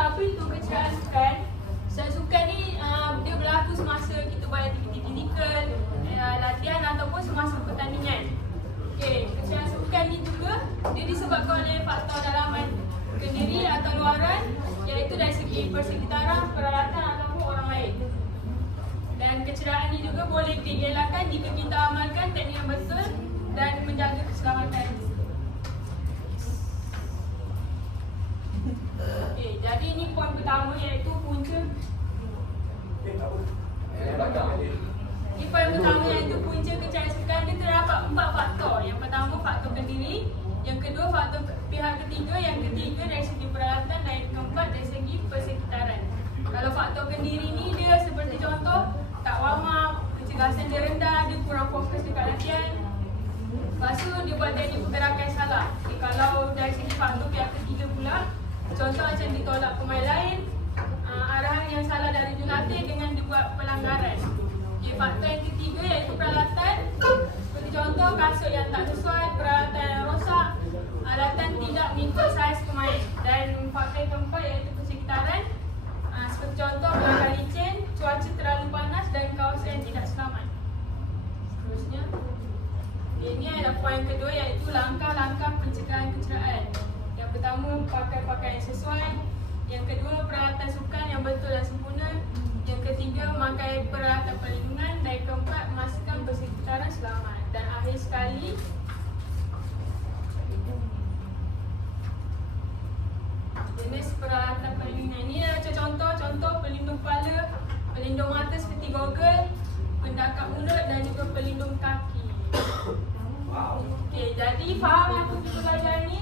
Apa itu kecerahan sukan? Kecerahan sukan ni uh, dia berlaku semasa kita buat aktiviti fizikal, uh, latihan ataupun semasa pertandingan. Okay, kecerahan sukan ni juga dia disebabkan oleh faktor dalaman kendiri atau luaran iaitu dari segi persekitaran, peralatan ataupun orang lain. Dan kecerahan ni juga boleh dielakkan jika kita amalkan teknik yang betul dan menjaga keselamatan. Jadi ni poin pertama iaitu punca Ni poin pertama iaitu punca kecerahan sukan dia terdapat empat faktor. Yang pertama faktor kendiri, yang kedua faktor pihak ketiga, yang ketiga dari segi peralatan dan yang keempat dari segi persekitaran. Kalau faktor kendiri ni dia seperti contoh tak warm up, kecergasan dia rendah, dia kurang fokus dekat latihan. Lepas tu dia buat teknik pergerakan salah. Okay, kalau dari segi faktor pihak ketiga pula, contoh macam ditolak pemain lain, uh, arahan yang salah dari jurulatih dengan dibuat pelanggaran. Okay, faktor yang ketiga iaitu peralatan. Seperti contoh kasut yang tak sesuai, peralatan yang rosak, alatan tidak mengikut saiz pemain. Dan faktor yang keempat iaitu persekitaran. Uh, seperti contoh belakang licin, cuaca terlalu panas dan kawasan yang tidak selamat. Seterusnya. Ini adalah poin kedua iaitu langkah-langkah pencegahan kecederaan. Pertama, pakai pakaian yang sesuai. Yang kedua, peralatan sukan yang betul dan sempurna. Yang ketiga, memakai peralatan perlindungan. Dan yang keempat, memastikan persekitaran selamat. Dan akhir sekali, jenis peralatan perlindungan. Ini macam contoh-contoh pelindung kepala, pelindung mata seperti goggle, pendakap mulut dan juga pelindung kaki. Okey, jadi faham apa kita belajar ni?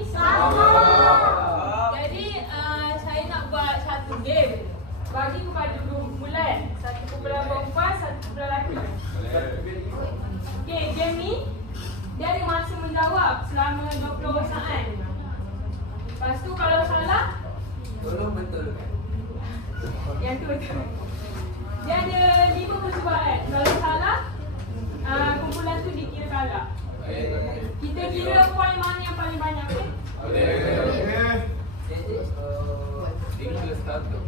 Jadi uh, saya nak buat satu game bagi kepada dua kumpulan. Satu kumpulan perempuan, satu kumpulan lelaki. Okey, game ni dia ada masa menjawab selama 20 saat. Lepas tu kalau salah, Tolong betulkan. yang tu betul. Dia ada lima percubaan. Kalau salah, uh, kumpulan tu dikira kalah. Kita kira poin mana yang paling banyak, okey? Jadi, uh, tiga satu.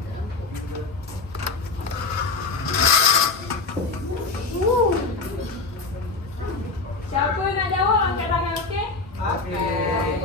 Siapa nak jawab? Angkat tangan, okey? Okey,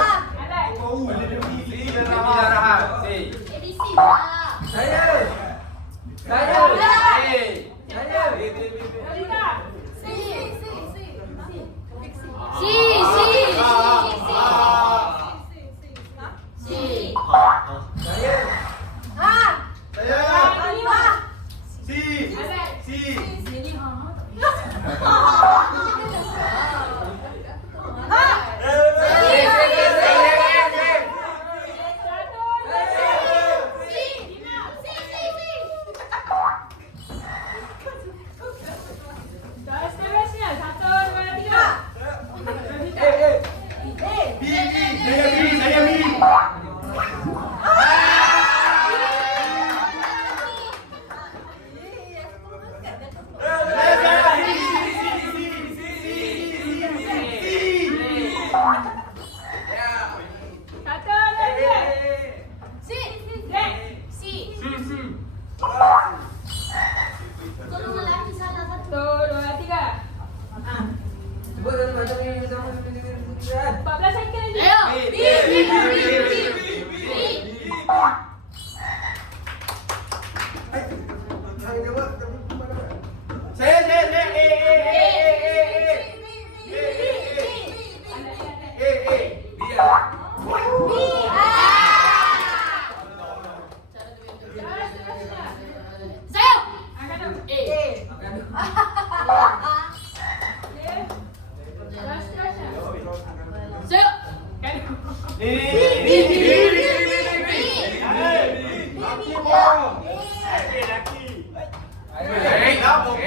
Pablo es que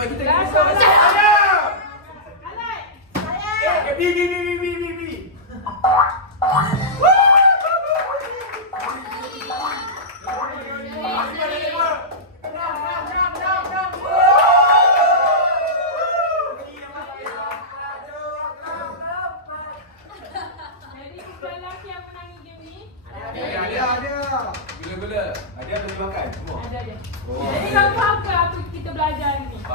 sebab kita ni bukan macam Kalai! Eh, B, B, B, B, B, B, B. Bila? Ada ada makan semua. Ada ada. Oh. Jadi kau faham ke apa kita belajar ni?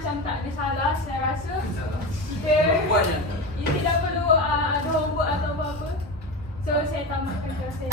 macam tak ada salah saya rasa kita you tidak perlu uh, ada homework atau apa-apa? So saya tamatkan kelas saya.